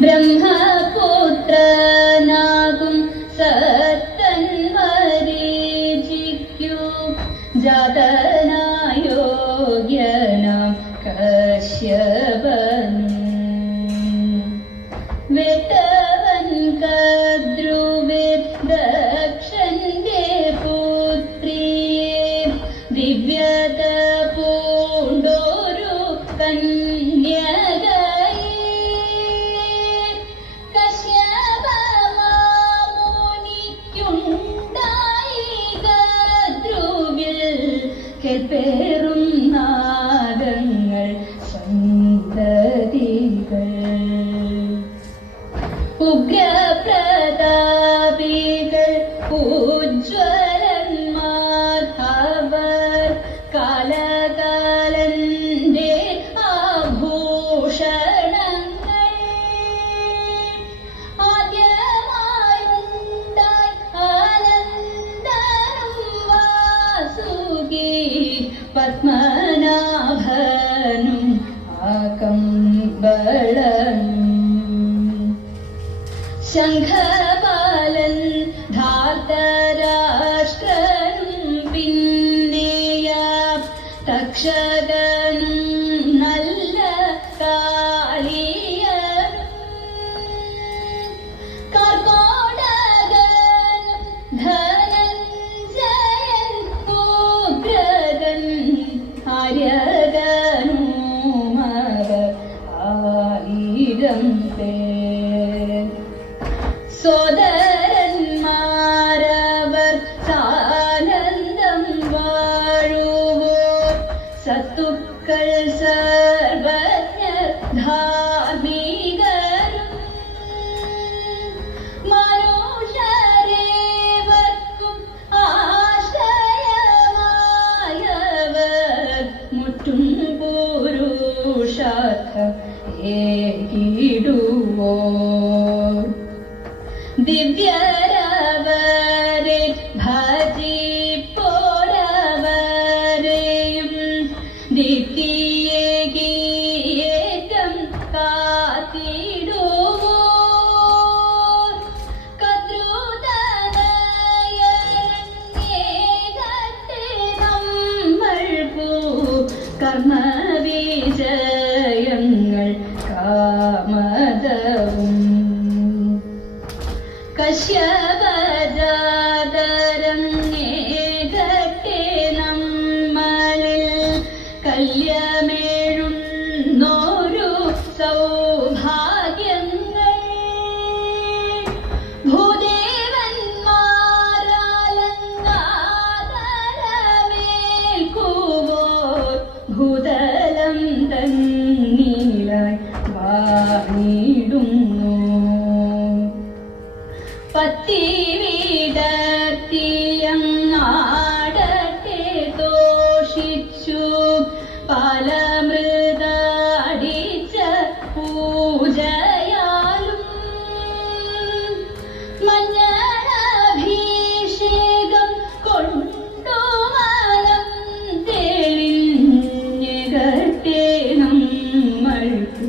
ബ്രഹ്മപുത്രനാകും Southern മരീചിക്കു ജാതനായോഗ്യനാം Kashyapan വെട്ടവൻ കദ്രുവിൽ ദക്ഷന്റെ പുത്രിയെ ദിവ്യത പൂണ്ടോരു കന്യകയെ കശ്യപമാമുനിക്കുണ്ടായി കദ്രുവിൽ കേൾപ്പേറും നാദങ്ങൾ സന്തതികൾ ഉഗ്രപ്രതാപികൾ ഉജ്ജ്വലന്മാർ അവർ കാലകാലന്റെ ആഭൂഷണങ്ങൾ ആദ്യമായുണ്ടായി ആനന്ദനും വാസുകി പത്മനാഭനും ആകമ്പളനും ശംഖപാലൻ ധാർത്തരാഷ്ട്രനും പിന്നെയ തക്ഷകനും നല്ല കാളിയനും കർക്കോടകനും ധനഞ്ജയൻ ഉഗ്രകൻ ആര്യകനുമവർ 1000 പേർ സോദരന്മാരവർ സാനന്ദം വാഴുവോർ സത്തുക്കൾ സർവജ്ഞർ ധാർമ്മികരും മനുഷ്യരേവർക്കും ആശ്രയമായവർ മുറ്റും പുരുഷാർത്ഥം ഏകിടുവോർ ദിവ്യരവരെ ഭജിപ്പോരവരെയും ദീപ്തിയേകീയേറ്റം കാത്തിടുവോർ കദ്രുതനയനങ്ങേകട്ടെ നമ്മൾക്കു കർമ്മവിജയങ്ങൾ കാമദവും കശ്യപജാതരം ഏകട്ടെ നമ്മളിൽ കല്യമേഴുന്നോരു സൗഭാഗ്യങ്ങൾ ഭൂദേവന്മാരാലങ്കാരമേൽക്കുവോർ ഭൂതലം തന്നിലായി വാണിടുന്നു പത്തി വിടർത്തിയങ്ങാടട്ടെ ദോഷിച്ചു പാലമൃതാടിച്ച പൂജയാലും മഞ്ഞളഭിഷേകം കൊണ്ടു മനം തെളിഞ്ഞകട്ടെ നമ്മൾക്കു